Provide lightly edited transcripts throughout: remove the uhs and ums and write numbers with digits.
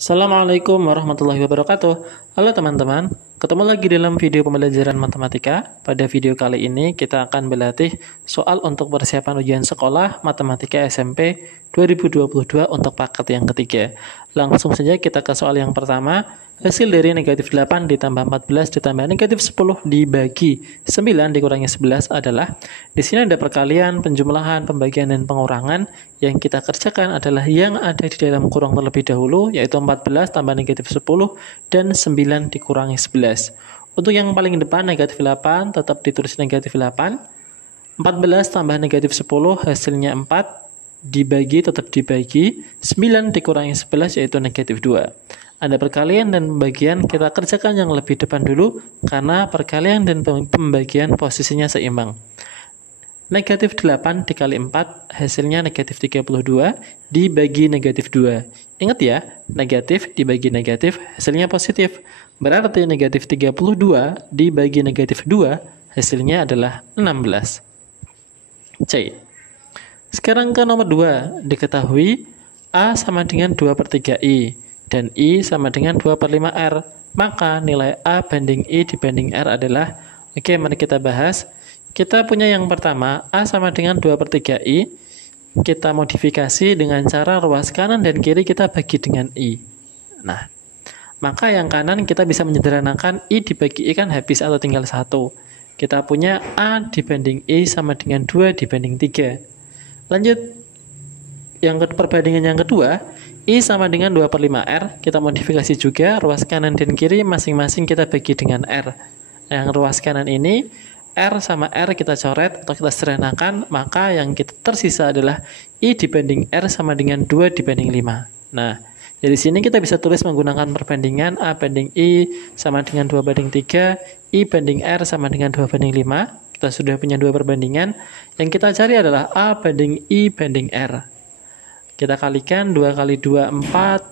Assalamualaikum warahmatullahi wabarakatuh. Halo teman-teman, ketemu lagi dalam video pembelajaran matematika. Pada video kali ini kita akan berlatih soal untuk persiapan ujian sekolah matematika SMP 2022 untuk paket yang ketiga. Langsung saja kita ke soal yang pertama. Hasil dari negatif 8 ditambah 14 ditambah negatif 10 dibagi 9 dikurangi 11 adalah, di sini ada perkalian, penjumlahan, pembagian, dan pengurangan. Yang kita kerjakan adalah yang ada di dalam kurung terlebih dahulu, yaitu 14 tambah negatif 10 dan 9 dikurangi 11. Untuk yang paling depan negatif 8 tetap ditulis negatif 8. 14 tambah negatif 10 hasilnya 4 dibagi tetap dibagi 9 dikurangi 11 yaitu negatif 2. Ada perkalian dan pembagian, kita kerjakan yang lebih depan dulu karena perkalian dan pembagian posisinya seimbang. Negatif 8 dikali 4 hasilnya negatif 32 dibagi negatif 2. Ingat ya, negatif dibagi negatif hasilnya positif. Berarti negatif 32 dibagi negatif 2 hasilnya adalah 16. C. Sekarang ke nomor 2. Diketahui A sama dengan 2/3I dan I sama dengan 2/5R. Maka nilai A banding I dibanding R adalah, oke, mari kita bahas. Kita punya yang pertama, A sama dengan 2/3I. Kita modifikasi dengan cara ruas kanan dan kiri kita bagi dengan I. Nah, maka yang kanan kita bisa menyederhanakan I dibagi I kan habis atau tinggal 1. Kita punya A dibanding I sama dengan 2 dibanding 3. Lanjut, perbandingan yang kedua, I sama dengan 2/5R, kita modifikasi juga, ruas kanan dan kiri masing-masing kita bagi dengan R. Yang ruas kanan ini, R sama R kita coret atau kita sederhanakan, maka yang kita tersisa adalah I dibanding R sama dengan 2 dibanding 5. Nah, dari sini kita bisa tulis menggunakan perbandingan A banding I sama dengan 2 banding 3, I banding R sama dengan 2 banding 5. Kita sudah punya dua perbandingan. Yang kita cari adalah A banding I banding R. Kita kalikan 2 kali 2, 4,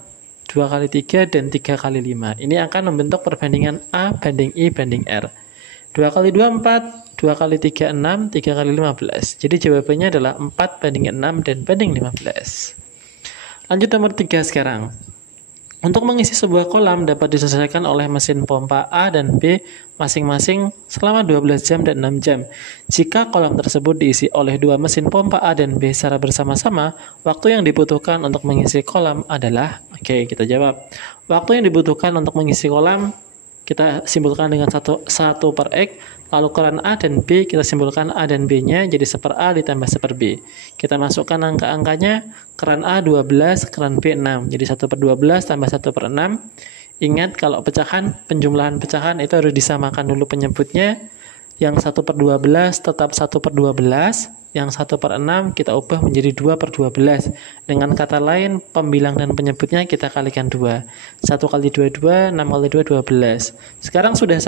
2 kali 3, dan 3 kali 5. Ini akan membentuk perbandingan A banding I banding R. 2 kali 2, 4, 2 kali 3, 6, 3 kali 15. Jadi jawabannya adalah 4 banding 6 dan banding 15. Lanjut nomor 3 sekarang. Untuk mengisi sebuah kolam dapat diselesaikan oleh mesin pompa A dan B masing-masing selama 12 jam dan 6 jam. Jika kolam tersebut diisi oleh dua mesin pompa A dan B secara bersama-sama, waktu yang dibutuhkan untuk mengisi kolam adalah, oke, kita jawab. Waktu yang dibutuhkan untuk mengisi kolam kita simpulkan dengan 1 per X, lalu keran A dan B kita simpulkan A dan B-nya jadi 1/A ditambah 1/B. Kita masukkan angka-angkanya, keran A 12, keran B 6, jadi 1/12 tambah 1/6. Ingat kalau penjumlahan pecahan itu harus disamakan dulu penyebutnya. Yang 1/12 tetap 1/12, yang 1/6 kita ubah menjadi 2/12. Dengan kata lain, pembilang dan penyebutnya kita kalikan 2. 1 kali 2, 2, 6 kali 2, 12. Sekarang sudah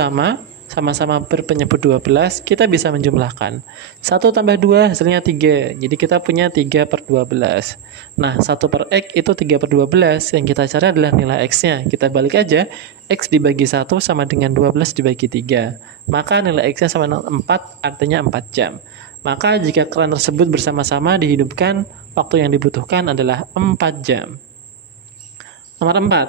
sama-sama berpenyebut 12, kita bisa menjumlahkan. 1 tambah 2 hasilnya 3, jadi kita punya 3/12. Nah, 1 per X itu 3/12, yang kita cari adalah nilai X-nya. Kita balik aja, X dibagi 1 sama dengan 12 dibagi 3. Maka nilai X-nya sama dengan 4, artinya 4 jam. Maka jika keran tersebut bersama-sama dihidupkan, waktu yang dibutuhkan adalah 4 jam. Nomor 4.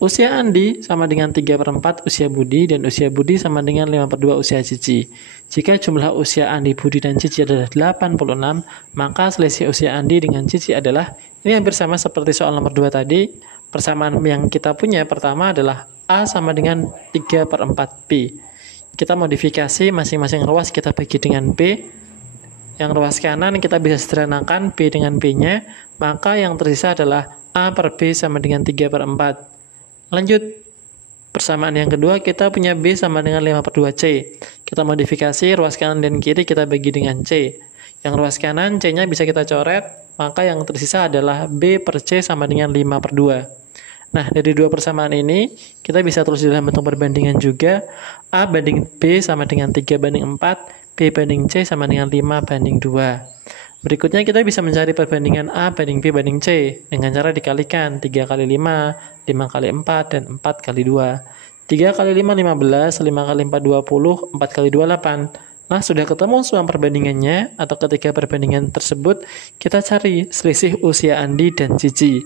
Usia Andi sama dengan 3/4 usia Budi dan usia Budi sama dengan 5/2 usia Cici. Jika jumlah usia Andi, Budi, dan Cici adalah 86, maka selisih usia Andi dengan Cici adalah, ini hampir sama seperti soal nomor 2 tadi. Persamaan yang kita punya pertama adalah A sama dengan 3/4P. Kita modifikasi masing-masing ruas kita bagi dengan P. Yang ruas kanan kita bisa sederhanakan B dengan B-nya, maka yang tersisa adalah A per B sama dengan 3/4. Lanjut, persamaan yang kedua kita punya B sama dengan 5/2C. Kita modifikasi ruas kanan dan kiri kita bagi dengan C. Yang ruas kanan C-nya bisa kita coret, maka yang tersisa adalah B per C sama dengan 5/2. Nah, dari dua persamaan ini kita bisa tulis dalam bentuk perbandingan juga. A banding B sama dengan 3/4, B banding C sama dengan 5/2. Berikutnya kita bisa mencari perbandingan A banding B banding C dengan cara dikalikan 3 kali 5, 5 kali 4, dan 4 kali 2. 3 kali 5, 15, 5 kali 4, 20, 4 kali 2, 8. Nah, sudah ketemu semua perbandingannya, atau ketika perbandingan tersebut, kita cari selisih usia Andi dan Cici.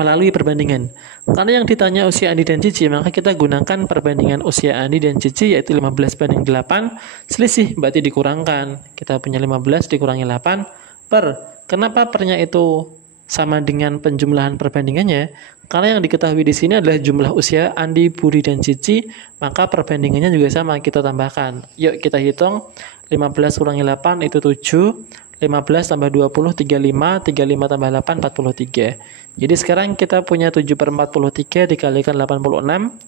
melalui perbandingan. Karena yang ditanya usia Andi dan Cici, maka kita gunakan perbandingan usia Andi dan Cici, yaitu 15 banding 8, selisih berarti dikurangkan. Kita punya 15 dikurangi 8 per. Kenapa pernya itu sama dengan penjumlahan perbandingannya? Karena yang diketahui di sini adalah jumlah usia Andi, Budi, dan Cici, maka perbandingannya juga sama, kita tambahkan. Yuk kita hitung, 15 kurangi 8 itu 7, 15 tambah 20, 35, 35 tambah 8, 43. Jadi sekarang kita punya 7/43 dikalikan 86.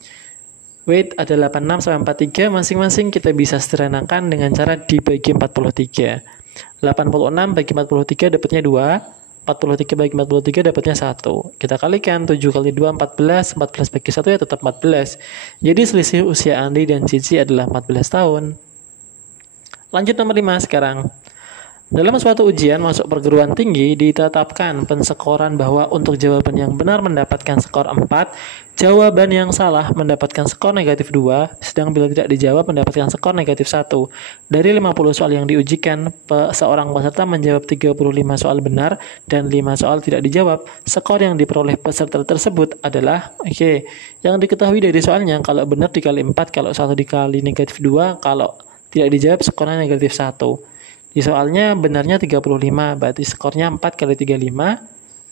Weight ada 86 sampai 43, masing-masing kita bisa sederhanakan dengan cara dibagi 43. 86 bagi 43 dapatnya 2, 43 bagi 43 dapatnya 1. Kita kalikan 7 kali 2, 14, 14 bagi 1 ya tetap 14. Jadi selisih usia Andi dan Cici adalah 14 tahun. Lanjut nomor 5 sekarang. Dalam suatu ujian masuk perguruan tinggi, ditetapkan pensekoran bahwa untuk jawaban yang benar mendapatkan skor 4, jawaban yang salah mendapatkan skor negatif 2, sedang bila tidak dijawab mendapatkan skor negatif 1. Dari 50 soal yang diujikan, seorang peserta menjawab 35 soal benar dan 5 soal tidak dijawab. Skor yang diperoleh peserta tersebut adalah, yang diketahui dari soalnya, kalau benar dikali 4, kalau 1 dikali negatif 2, kalau tidak dijawab skornya negatif 1. Di soalnya benarnya 35, berarti skornya 4 kali 35.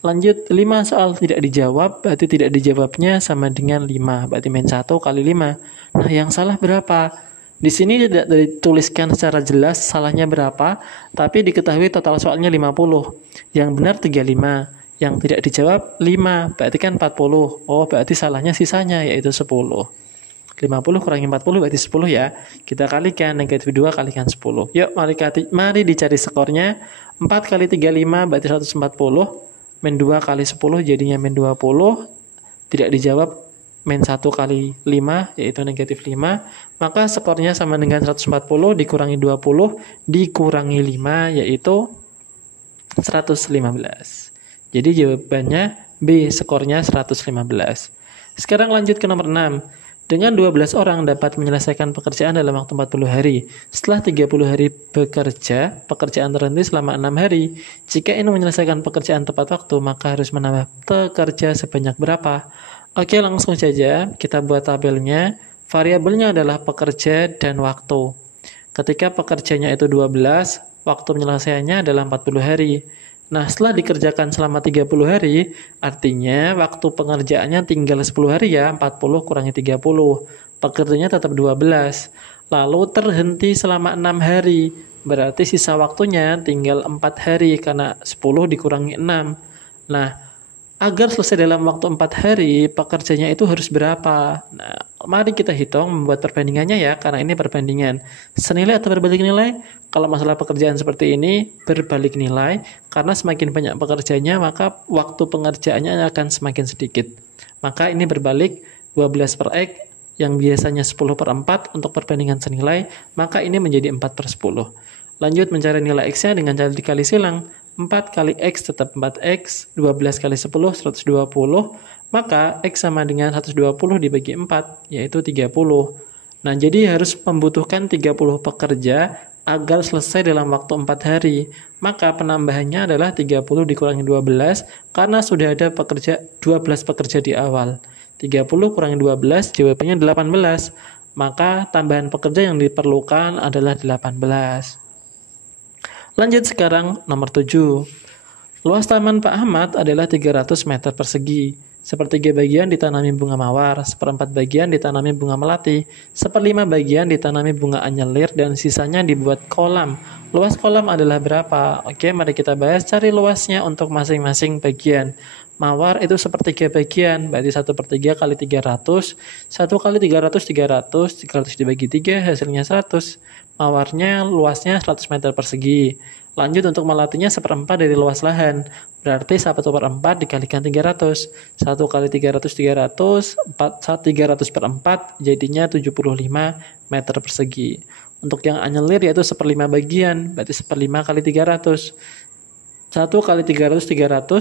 Lanjut, 5 soal tidak dijawab, berarti tidak dijawabnya sama dengan 5, berarti min 1 kali 5. Nah, yang salah berapa? Di sini tidak dituliskan secara jelas salahnya berapa, tapi diketahui total soalnya 50. Yang benar 35, yang tidak dijawab 5, berarti kan 40. Oh, berarti salahnya sisanya, yaitu 10. 50 kurangi 40 berarti 10 ya. Kita kalikan, negatif 2 kalikan 10. Yuk, mari dicari skornya. 4 kali 35 berarti 140. Min 2 kali 10 jadinya min 20. Tidak dijawab, min 1 kali 5 yaitu negatif 5. Maka skornya sama dengan 140 dikurangi 20 dikurangi 5 yaitu 115. Jadi jawabannya B, skornya 115. Sekarang lanjut ke nomor 6. Dengan 12 orang dapat menyelesaikan pekerjaan dalam waktu 40 hari. Setelah 30 hari bekerja, pekerjaan terhenti selama 6 hari. Jika ingin menyelesaikan pekerjaan tepat waktu, maka harus menambah pekerja sebanyak berapa? Oke, langsung saja kita buat tabelnya. Variabelnya adalah pekerja dan waktu. Ketika pekerjanya itu 12, waktu penyelesaiannya adalah 40 hari. Nah, setelah dikerjakan selama 30 hari, artinya waktu pengerjaannya tinggal 10 hari ya, 40 kurangi 30. Pekerjanya tetap 12. Lalu terhenti selama 6 hari, berarti sisa waktunya tinggal 4 hari, karena 10 dikurangi 6. Nah, agar selesai dalam waktu 4 hari, pekerjanya itu harus berapa? Nah, mari kita hitung, membuat perbandingannya ya, karena ini perbandingan. Senilai atau berbalik nilai? Kalau masalah pekerjaan seperti ini, berbalik nilai, karena semakin banyak pekerjaannya, maka waktu pengerjaannya akan semakin sedikit. Maka ini berbalik, 12 per X, yang biasanya 10 per 4 untuk perbandingan senilai, maka ini menjadi 4 per 10. Lanjut mencari nilai X-nya dengan cara dikali silang. 4 kali X tetap 4X, 12 kali 10, 120, maka X sama dengan 120 dibagi 4, yaitu 30. Nah, jadi harus membutuhkan 30 pekerja agar selesai dalam waktu 4 hari. Maka penambahannya adalah 30 dikurangi 12, karena sudah ada 12 pekerja di awal. 30 kurangi 12, jawabannya 18. Maka tambahan pekerja yang diperlukan adalah 18. Lanjut sekarang nomor 7. Luas taman Pak Ahmad adalah 300 meter persegi. Sepertiga bagian ditanami bunga mawar, seperempat bagian ditanami bunga melati, seperlima bagian ditanami bunga anyelir, dan sisanya dibuat kolam. Luas kolam adalah berapa? Oke, mari kita bahas cari luasnya untuk masing-masing bagian. Mawar itu sepertiga bagian, berarti 1/3 kali 300. 1 kali 300, 300 dibagi 3, hasilnya 100. Mawarnya luasnya 100 meter persegi. Lanjut untuk melatinya 1/4 dari luas lahan. Berarti 1/4 dikalikan 300. 1 kali 300, 300 per 4 jadinya 75 meter persegi. Untuk yang anyelir yaitu 1/5 bagian, berarti 1/5 kali 300. 1 kali 300,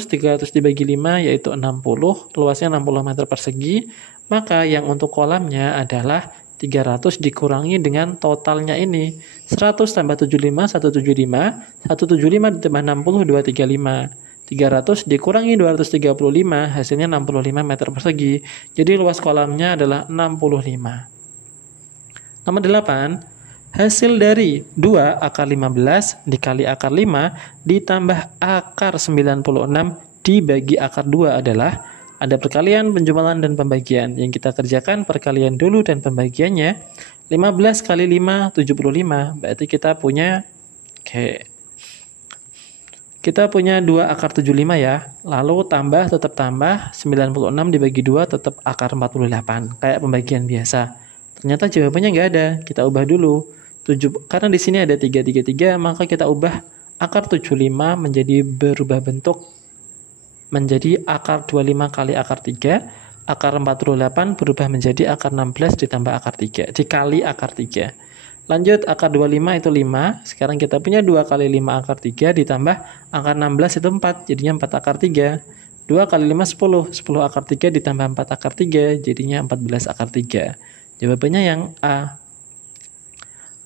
300 dibagi 5 yaitu 60, luasnya 60 meter persegi. Maka yang untuk kolamnya adalah 300 dikurangi dengan totalnya ini. 100 tambah 75, 175. 175 ditambah 60, 235. 300 dikurangi 235 hasilnya 65 meter persegi. Jadi luas kolamnya adalah 65. Nomor 8, hasil dari 2 akar 15 dikali akar 5 ditambah akar 96 dibagi akar 2 adalah, ada perkalian, penjumlahan, dan pembagian. Yang kita kerjakan perkalian dulu dan pembagiannya. 15 kali 5, 75. Berarti kita punya, kita punya 2 akar 75 ya. Lalu tetap tambah, 96 dibagi 2 tetap akar 48. Kayak pembagian biasa. Ternyata jawabannya nggak ada. Kita ubah dulu. Karena di sini ada 333, maka kita ubah akar 75 menjadi berubah bentuk menjadi akar 25 kali akar 3. Akar 48 berubah menjadi akar 16 ditambah akar 3. Dikali akar 3. Lanjut, akar 25 itu 5. Sekarang kita punya 2 kali 5 akar 3 ditambah akar 16 itu 4. Jadinya 4 akar 3. 2 kali 5 10. 10 akar 3 ditambah 4 akar 3. Jadinya 14 akar 3. Jawabannya yang A.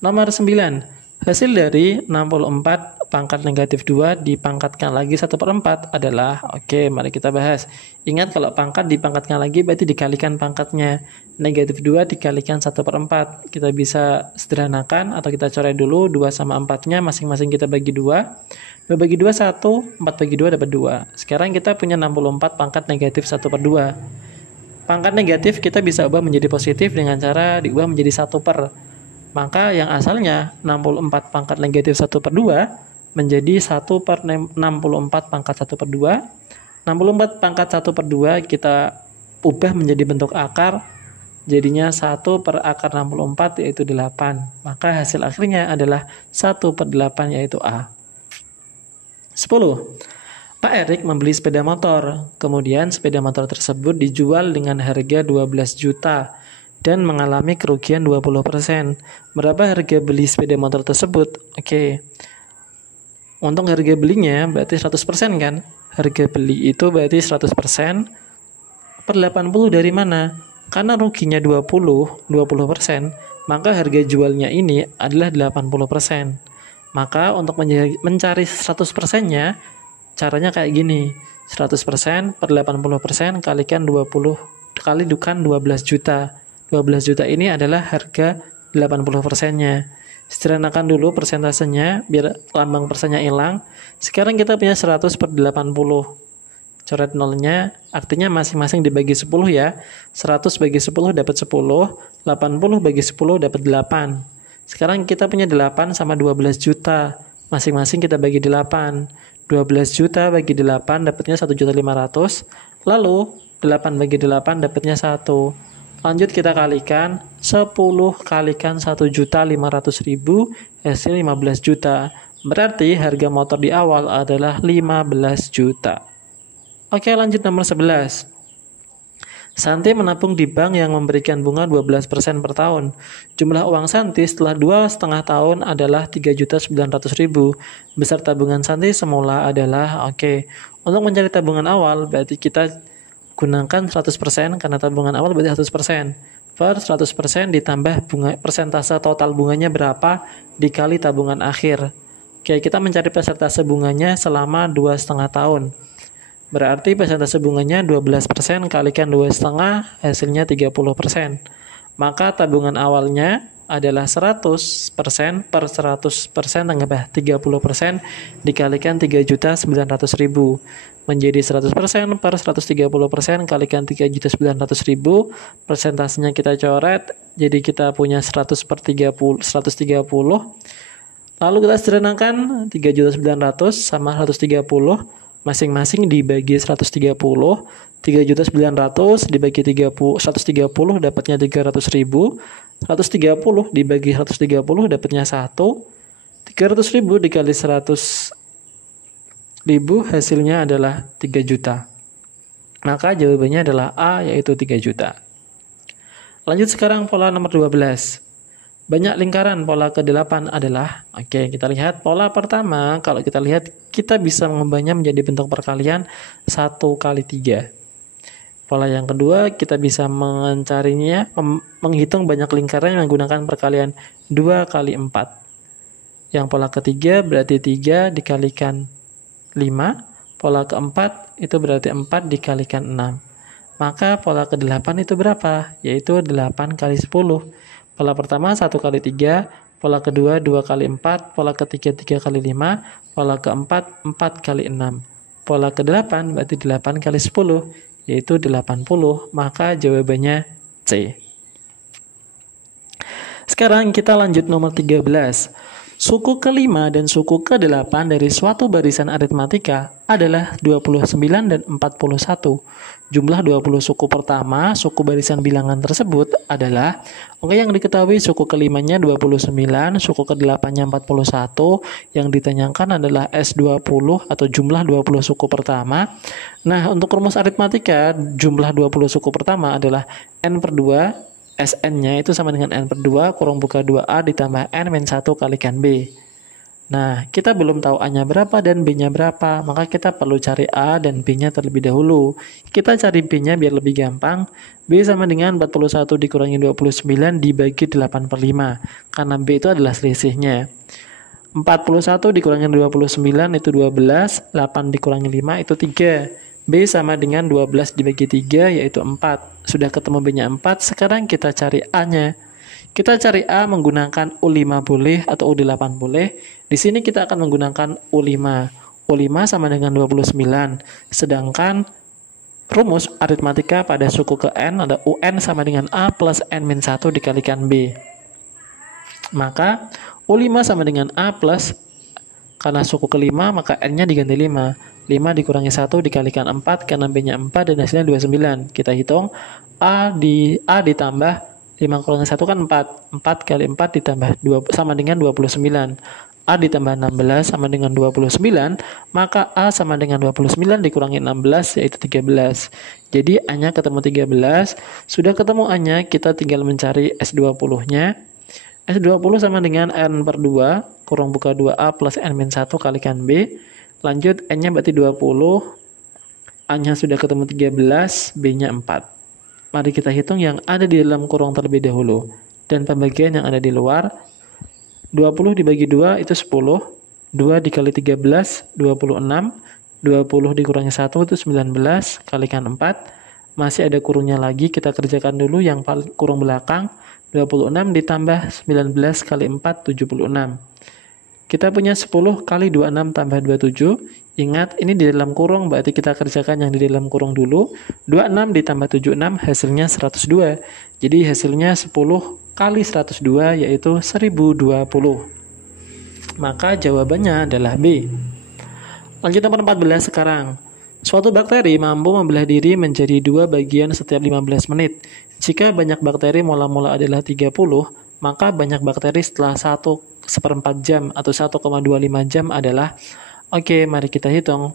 Nomor 9. Hasil dari 64 pangkat negatif 2 dipangkatkan lagi 1/4 adalah, mari kita bahas. Ingat kalau pangkat dipangkatkan lagi berarti dikalikan pangkatnya. Negatif 2 dikalikan 1/4. Kita bisa sederhanakan atau kita coret dulu 2 sama 4-nya masing-masing kita bagi 2. 2 bagi 2 1, 4 bagi 2 dapat 2. Sekarang kita punya 64 pangkat negatif 1/2. Pangkat negatif kita bisa ubah menjadi positif dengan cara diubah menjadi 1/. Maka yang asalnya 64 pangkat negatif 1/2 menjadi 1/64 pangkat 1/2. 64 pangkat 1/2 kita ubah menjadi bentuk akar, jadinya 1 per akar 64 yaitu 8. Maka hasil akhirnya adalah 1/8 yaitu A. 10. Pak Erik membeli sepeda motor, kemudian sepeda motor tersebut dijual dengan harga 12 juta dan mengalami kerugian 20%. Berapa harga beli sepeda motor tersebut? Untuk harga belinya berarti 100% kan? Harga beli itu berarti 100%. Per 80 dari mana? Karena ruginya 20%, maka harga jualnya ini adalah 80%. Maka untuk mencari 100%-nya, caranya kayak gini. 100% per 80% kalikan 20 kalikan 12 juta. 12 juta ini adalah harga 80%-nya. Sederhanakan dulu persentasenya biar lambang persennya hilang. Sekarang kita punya 100 per 80. Coret nolnya, artinya masing-masing dibagi 10 ya. 100 bagi 10 dapat 10, 80 bagi 10 dapat 8. Sekarang kita punya 8 sama 12 juta. Masing-masing kita bagi 8. 12 juta bagi 8 dapatnya 1.500.000. Lalu 8 bagi 8 dapatnya 1. Lanjut kita kalikan 10 kalikan 1.500.000 hasil 15 juta. Berarti harga motor di awal adalah 15 juta. Oke, lanjut nomor 11. Santi menabung di bank yang memberikan bunga 12% per tahun. Jumlah uang Santi setelah 2,5 tahun adalah 3.900.000. Besar tabungan Santi semula adalah, untuk mencari tabungan awal berarti kita gunakan 100% karena tabungan awal berarti 100%. Per 100% ditambah bunga, persentase total bunganya berapa dikali tabungan akhir. Kita mencari persentase bunganya selama 2,5 tahun. Berarti persentase bunganya 12% kalikan 2,5 hasilnya 30%. Maka tabungan awalnya adalah 100% per 100% tambah 30% dikalikan 3.900.000 menjadi 100% per 130% kalikan 3.900.000. Persentasenya kita coret, jadi kita punya 100 per 130. Lalu kita sederhanakan 3.900 sama 130 masing-masing dibagi 130. 3.900 dibagi 130 dapatnya 300.000. 130 dibagi 130 dapatnya 1. 300.000 dikali 100.000 hasilnya adalah 3 juta. Maka jawabannya adalah A, yaitu 3 juta. Lanjut sekarang pola nomor 12. Banyak lingkaran. Pola ke-8 adalah, kita lihat pola pertama. Kalau kita lihat, kita bisa mengubahnya menjadi bentuk perkalian 1 kali 3. Pola yang kedua, kita bisa mencarinya, menghitung banyak lingkaran menggunakan perkalian 2 kali 4. Yang pola ketiga berarti 3 dikalikan 5, Pola keempat itu berarti 4 dikalikan 6. Maka pola ke-8 itu berapa? Yaitu 8 kali 10. Pola pertama 1 kali 3, pola kedua 2 kali 4, pola ketiga 3 kali 5, pola keempat 4 kali 6. Pola ke-8 berarti 8 kali 10, yaitu 80. Maka jawabannya C. Sekarang kita lanjut nomor 13. Suku ke-5 dan suku ke-8 dari suatu barisan aritmatika adalah 29 dan 41. Jumlah 20 suku pertama, suku barisan bilangan tersebut adalah, yang diketahui suku ke-5-nya 29, suku ke-8-nya 41, yang ditanyakan adalah S20 atau jumlah 20 suku pertama. Nah, untuk rumus aritmatika, jumlah 20 suku pertama adalah N per 2, Sn-nya itu sama dengan N per 2 kurang buka 2A ditambah N-1 kalikan B. Nah, kita belum tahu A-nya berapa dan B-nya berapa, maka kita perlu cari A dan B-nya terlebih dahulu. Kita cari B-nya biar lebih gampang. B sama dengan 41 dikurangi 29 dibagi 8 per 5, karena B itu adalah selisihnya. 41 dikurangi 29 itu 12, 8 dikurangi 5 itu 3. B sama dengan 12 dibagi 3 yaitu 4. Sudah ketemu B-nya 4, sekarang kita cari A-nya. Kita cari A menggunakan U5 boleh atau U8 boleh. Di sini kita akan menggunakan U5. U5 sama dengan 29. Sedangkan rumus aritmatika pada suku ke N ada UN sama dengan A plus N-1 dikalikan B. Maka U5 sama dengan A plus, karena suku ke-5 maka N-nya diganti 5. 5 dikurangi 1 dikalikan 4 karena B-nya 4 dan hasilnya 29. Kita hitung A ditambah 5 kurangi 1 kan 4. 4 kali 4 ditambah 2 sama dengan 29. A ditambah 16 sama dengan 29, maka A sama dengan 29 dikurangi 16 yaitu 13. Jadi A-nya ketemu 13. Sudah ketemu A-nya, kita tinggal mencari S20-nya. S20 sama dengan N per 2 kurang buka 2A plus N-1 kalikan B. Lanjut, N-nya berarti 20, A-nya sudah ketemu 13, B-nya 4. Mari kita hitung yang ada di dalam kurung terlebih dahulu. Dan pembagian yang ada di luar, 20 dibagi 2 itu 10, 2 dikali 13, 26, 20 dikurangi 1 itu 19, kalikan 4. Masih ada kurungnya lagi, kita kerjakan dulu yang kurung belakang, 26 ditambah 19 kali 4, 76. Kita punya 10 kali 26 tambah 27. Ingat, ini di dalam kurung, berarti kita kerjakan yang di dalam kurung dulu. 26 ditambah 76, hasilnya 102. Jadi hasilnya 10 kali 102, yaitu 1020. Maka jawabannya adalah B. Lanjut nomor 14 sekarang. Suatu bakteri mampu membelah diri menjadi 2 bagian setiap 15 menit. Jika banyak bakteri mula-mula adalah 30, maka banyak bakteri setelah 1/4 jam atau 1,25 jam adalah, mari kita hitung.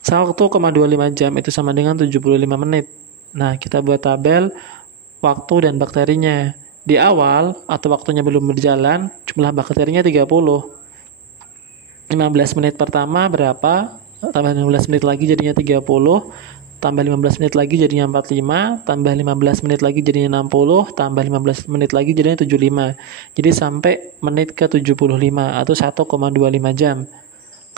1,25 jam itu sama dengan 75 menit. Nah, kita buat tabel waktu dan bakterinya. Di awal atau waktunya belum berjalan, jumlah bakterinya 30. 15 menit pertama berapa? Tambah 15 menit lagi jadinya 30. Tambah 15 menit lagi jadinya 45, tambah 15 menit lagi jadinya 60, tambah 15 menit lagi jadinya 75. Jadi sampai menit ke 75 atau 1,25 jam.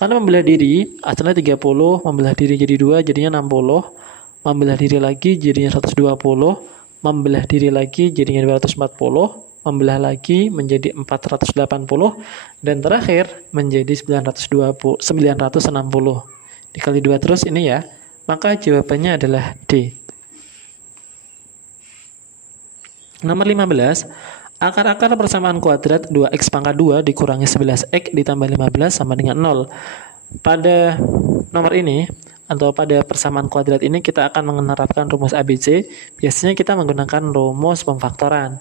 Karena membelah diri, asalnya 30, membelah diri jadi 2 jadinya 60, membelah diri lagi jadinya 120, membelah diri lagi jadinya 240, membelah lagi menjadi 480, dan terakhir menjadi 960. Dikali 2 terus ini ya. Maka jawabannya adalah D. Nomor 15, akar-akar persamaan kuadrat 2x pangkat 2 dikurangi 11x ditambah 15 sama dengan 0. Pada nomor ini, atau pada persamaan kuadrat ini, kita akan menerapkan rumus ABC. Biasanya kita menggunakan rumus pemfaktoran.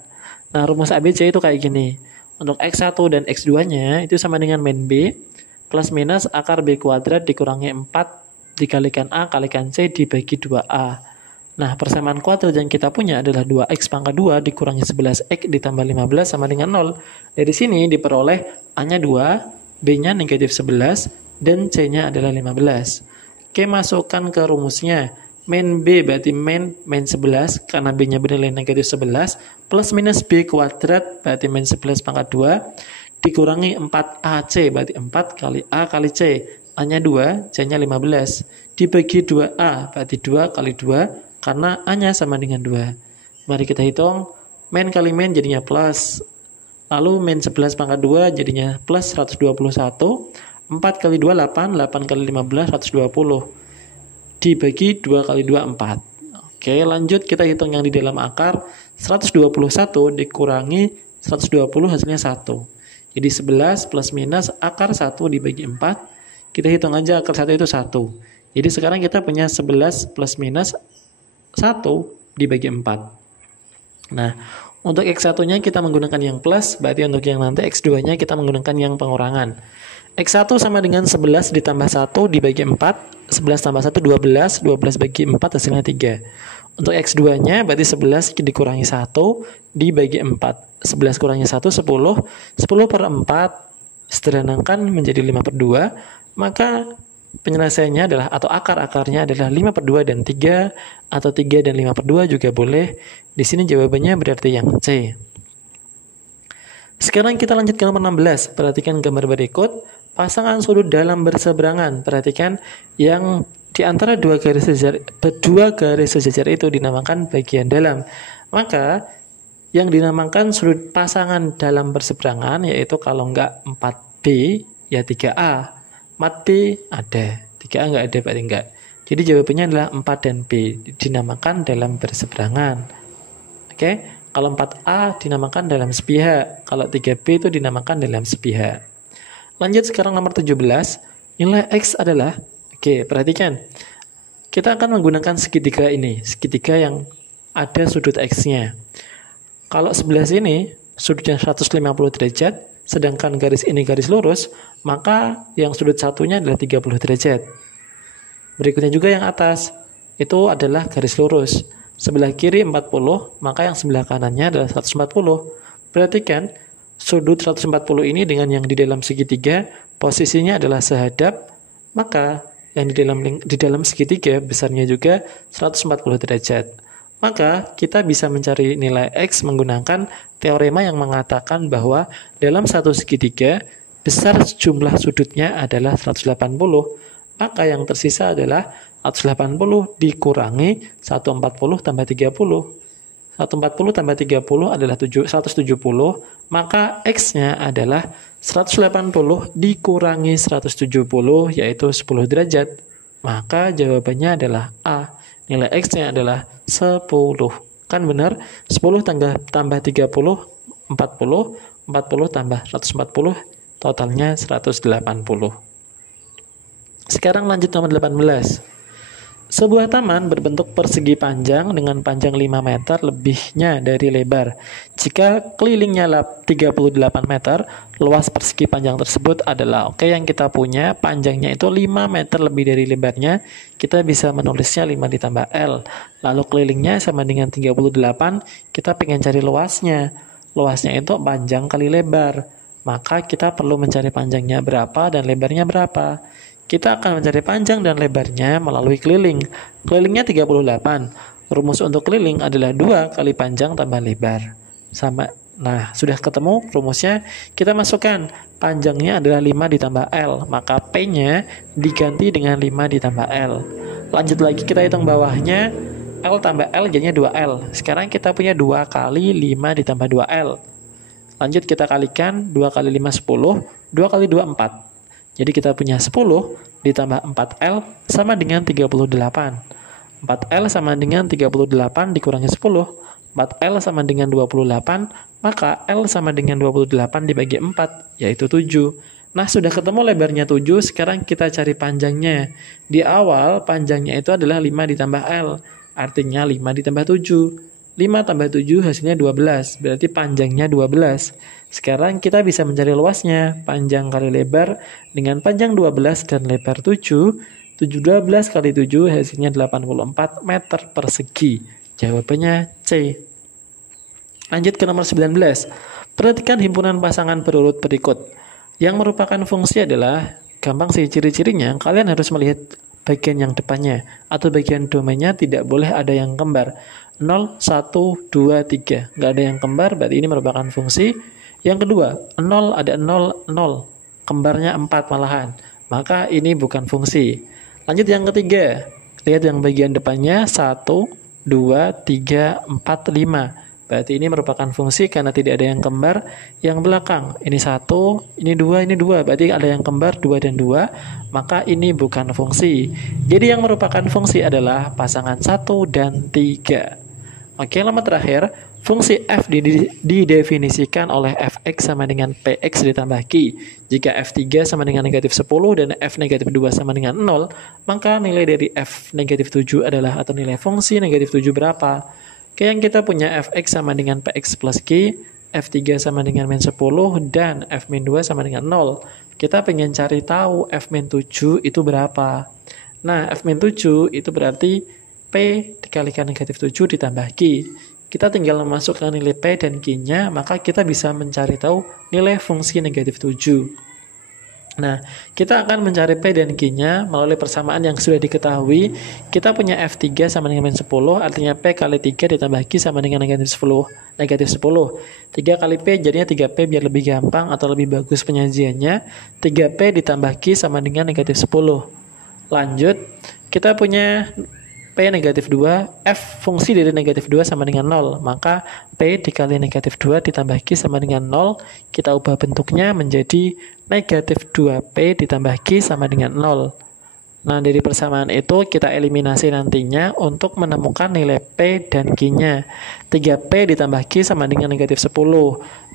Nah, rumus ABC itu kayak gini. Untuk x1 dan x2-nya itu sama dengan min B plus minus akar B kuadrat dikurangi 4 dikalikan A kalikan C dibagi 2A. Nah, persamaan kuadrat yang kita punya adalah 2x pangkat 2 dikurangi 11x ditambah 15 sama dengan 0. Dari sini diperoleh A-nya 2, B-nya negatif 11, dan C-nya adalah 15. Oke, masukkan ke rumusnya. Min B berarti min 11, karena B-nya bernilai negatif 11, plus minus B kuadrat berarti min 11 pangkat 2, dikurangi 4AC berarti 4 kali A kali C. A-nya 2, C-nya 15. Dibagi 2A, berarti 2 kali 2, karena A-nya sama dengan 2. Mari kita hitung, min kali min jadinya plus. Lalu min 11 pangkat 2 jadinya plus 121. 4 kali 2, 8. 8 kali 15, 120. Dibagi 2 kali 2, 4. Oke, lanjut kita hitung yang di dalam akar. 121 dikurangi 120 hasilnya 1. Jadi 11 plus minus akar 1 dibagi 4. Kita hitung aja akar 1 itu 1. Jadi sekarang kita punya 11 plus minus 1 dibagi 4. Nah, untuk X1-nya kita menggunakan yang plus, berarti untuk yang nanti X2-nya kita menggunakan yang pengurangan. X1 sama dengan 11 ditambah 1 dibagi 4. 11 tambah 1, 12. 12 bagi 4 hasilnya 3. Untuk X2-nya berarti 11 dikurangi 1 dibagi 4. 11 kurangi 1, 10. 10 per 4 sederhanakan menjadi 5/2. Maka penyelesaiannya adalah, atau akar-akarnya adalah 5/2 dan 3, atau 3 dan 5/2 juga boleh. Di sini jawabannya berarti yang C. Sekarang kita lanjut ke nomor 16. Perhatikan gambar berikut. Pasangan sudut dalam berseberangan. Perhatikan yang di antara dua garis sejajar itu dinamakan bagian dalam. Maka yang dinamakan sudut pasangan dalam berseberangan yaitu kalau enggak 4B ya 3A. 4B ada, 3A enggak ada, berarti enggak. Jadi jawabannya adalah 4 dan B dinamakan dalam berseberangan. Oke, kalau 4A dinamakan dalam sepihak, kalau 3B itu dinamakan dalam sepihak. Lanjut sekarang nomor 17. Nilai X adalah, oke, perhatikan. Kita akan menggunakan segitiga ini, segitiga yang ada sudut X-nya. Kalau sebelah sini sudutnya 150 derajat, sedangkan garis ini garis lurus, maka yang sudut satunya adalah 30 derajat. Berikutnya juga yang atas, itu adalah garis lurus. Sebelah kiri 40, maka yang sebelah kanannya adalah 140. Perhatikan, sudut 140 ini dengan yang di dalam segitiga, posisinya adalah sehadap, maka yang di dalam segitiga besarnya juga 140 derajat. Maka kita bisa mencari nilai X menggunakan teorema yang mengatakan bahwa dalam satu segitiga besar jumlah sudutnya adalah 180. Maka yang tersisa adalah 180 dikurangi 140 tambah 30. 140 tambah 30 adalah 170. Maka X-nya adalah 180 dikurangi 170 yaitu 10 derajat. Maka jawabannya adalah A. Nilai X-nya adalah 10. Kan benar? 10 tambah 30, 40. 40 tambah 140, totalnya 180. Sekarang lanjut nomor 18. Sebuah taman berbentuk persegi panjang dengan panjang 5 meter lebihnya dari lebar. Jika kelilingnya 38 meter, luas persegi panjang tersebut adalah, oke, yang kita punya panjangnya itu 5 meter lebih dari lebarnya, kita bisa menulisnya 5 ditambah L. Lalu kelilingnya sama dengan 38, kita pengen cari luasnya. Luasnya itu panjang kali lebar. Maka kita perlu mencari panjangnya berapa dan lebarnya berapa. Kita akan mencari panjang dan lebarnya melalui keliling. Kelilingnya 38. Rumus untuk keliling adalah 2 kali panjang tambah lebar. Sama. Nah, sudah ketemu rumusnya. Kita masukkan panjangnya adalah 5 ditambah L. Maka P-nya diganti dengan 5 ditambah L. Lanjut lagi kita hitung bawahnya. L tambah L jadinya 2L. Sekarang kita punya 2 kali 5 ditambah 2L. Lanjut kita kalikan. 2 kali 5 10. 2 kali 2 4. Jadi kita punya 10 ditambah 4L sama dengan 38. 4L sama dengan 38 dikurangi 10. 4L sama dengan 28, maka L sama dengan 28 dibagi 4, yaitu 7. Nah, sudah ketemu lebarnya 7, sekarang kita cari panjangnya. Di awal, panjangnya itu adalah 5 ditambah L, artinya 5 ditambah 7. 5 tambah 7 hasilnya 12, berarti panjangnya 12. Sekarang kita bisa mencari luasnya, panjang kali lebar dengan panjang 12 dan lebar 7. 12 kali 7 hasilnya 84 meter persegi. Jawabannya C. Lanjut ke nomor 19. Perhatikan himpunan pasangan berurut berikut. Yang merupakan fungsi adalah, gampang sih ciri-cirinya, kalian harus melihat bagian yang depannya, atau bagian domainnya tidak boleh ada yang kembar. 0, 1, 2, 3. Nggak ada yang kembar, berarti ini merupakan fungsi. Yang kedua, 0 ada 0, 0. Kembarnya 4 malahan. maka ini bukan fungsi. Lanjut yang ketiga, lihat yang bagian depannya 1, 2, 3, 4, 5. Berarti ini merupakan fungsi karena tidak ada yang kembar yang belakang. Ini 1, ini 2, ini 2. Berarti ada yang kembar 2 dan 2, maka ini bukan fungsi. Jadi yang merupakan fungsi adalah pasangan 1 dan 3. Oke, lama terakhir, fungsi f didefinisikan oleh fx sama dengan px ditambah q. Jika f3 sama dengan negatif 10 dan f negatif 2 sama dengan 0, maka nilai dari f negatif 7 adalah, atau nilai fungsi negatif 7 berapa? Oke, yang kita punya fx sama dengan px plus q, f3 sama dengan min 10, dan f min 2 sama dengan 0. Kita pengen cari tahu f min 7 itu berapa. Nah, f min 7 itu berarti P dikalikan negatif 7 ditambah Q. Kita tinggal memasukkan nilai P dan Q-nya, maka kita bisa mencari tahu nilai fungsi negatif 7. Nah, kita akan mencari P dan Q-nya melalui persamaan yang sudah diketahui. Kita punya F3 sama dengan min 10, artinya P kali 3 ditambah Q sama dengan negatif 10. 3 kali P jadinya 3P biar lebih gampang atau lebih bagus penyajiannya. 3P ditambah Q sama dengan negatif 10. Lanjut, kita punya P negatif 2, F fungsi dari negatif 2 sama dengan 0. Maka P dikali negatif 2 ditambah Q sama dengan 0. Kita ubah bentuknya menjadi negatif 2P ditambah Q sama dengan 0. Nah, dari persamaan itu kita eliminasi nantinya untuk menemukan nilai P dan Q-nya. 3P ditambah Q sama dengan negatif 10.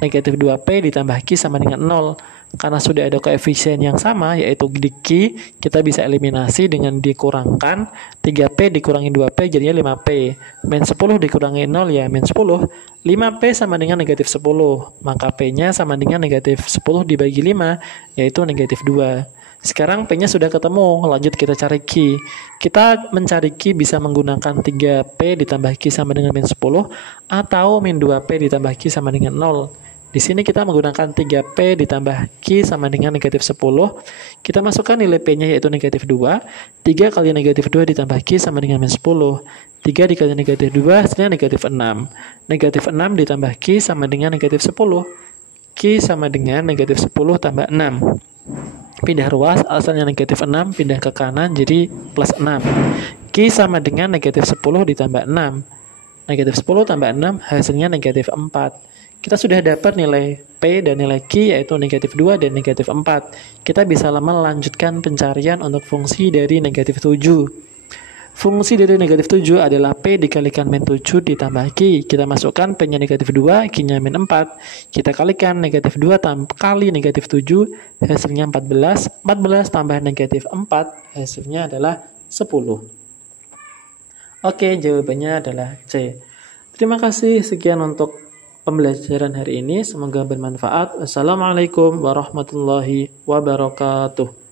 Negatif 2P ditambah Q sama dengan 0. Karena sudah ada koefisien yang sama, yaitu di Q, kita bisa eliminasi dengan dikurangkan 3P dikurangi 2P jadinya 5P. Min 10 dikurangi 0 ya min 10. 5P sama dengan negatif 10. Maka P-nya sama dengan negatif 10 dibagi 5, yaitu negatif 2. Sekarang P-nya sudah ketemu, lanjut kita cari Q. Kita mencari Q bisa menggunakan 3P ditambah Q sama dengan min 10, atau min 2P ditambah Q sama dengan 0. Di sini kita menggunakan 3P ditambah Q sama dengan negatif 10. Kita masukkan nilai P-nya yaitu negatif 2. 3 kali negatif 2 ditambah Q sama dengan min 10. 3 dikali negatif 2 hasilnya negatif 6. Negatif 6 ditambah Q sama dengan negatif 10. Q sama dengan negatif 10 tambah 6. Pindah ruas, asalnya negatif 6, pindah ke kanan jadi plus 6. Q sama dengan negatif 10 ditambah 6. Negatif 10 tambah 6 hasilnya negatif 4. Kita sudah dapat nilai P dan nilai Q yaitu negatif 2 dan negatif 4. Kita bisa melanjutkan pencarian untuk fungsi dari negatif 7. Fungsi dari negatif 7 adalah P dikalikan min 7 ditambah Q. Kita masukkan P-nya negatif 2, Q-nya min 4. Kita kalikan negatif 2 kali negatif 7, hasilnya 14. 14 tambah negatif 4, hasilnya adalah 10. Oke, jawabannya adalah C. Terima kasih, sekian untuk pembelajaran hari ini. Semoga bermanfaat. Wassalamualaikum warahmatullahi wabarakatuh.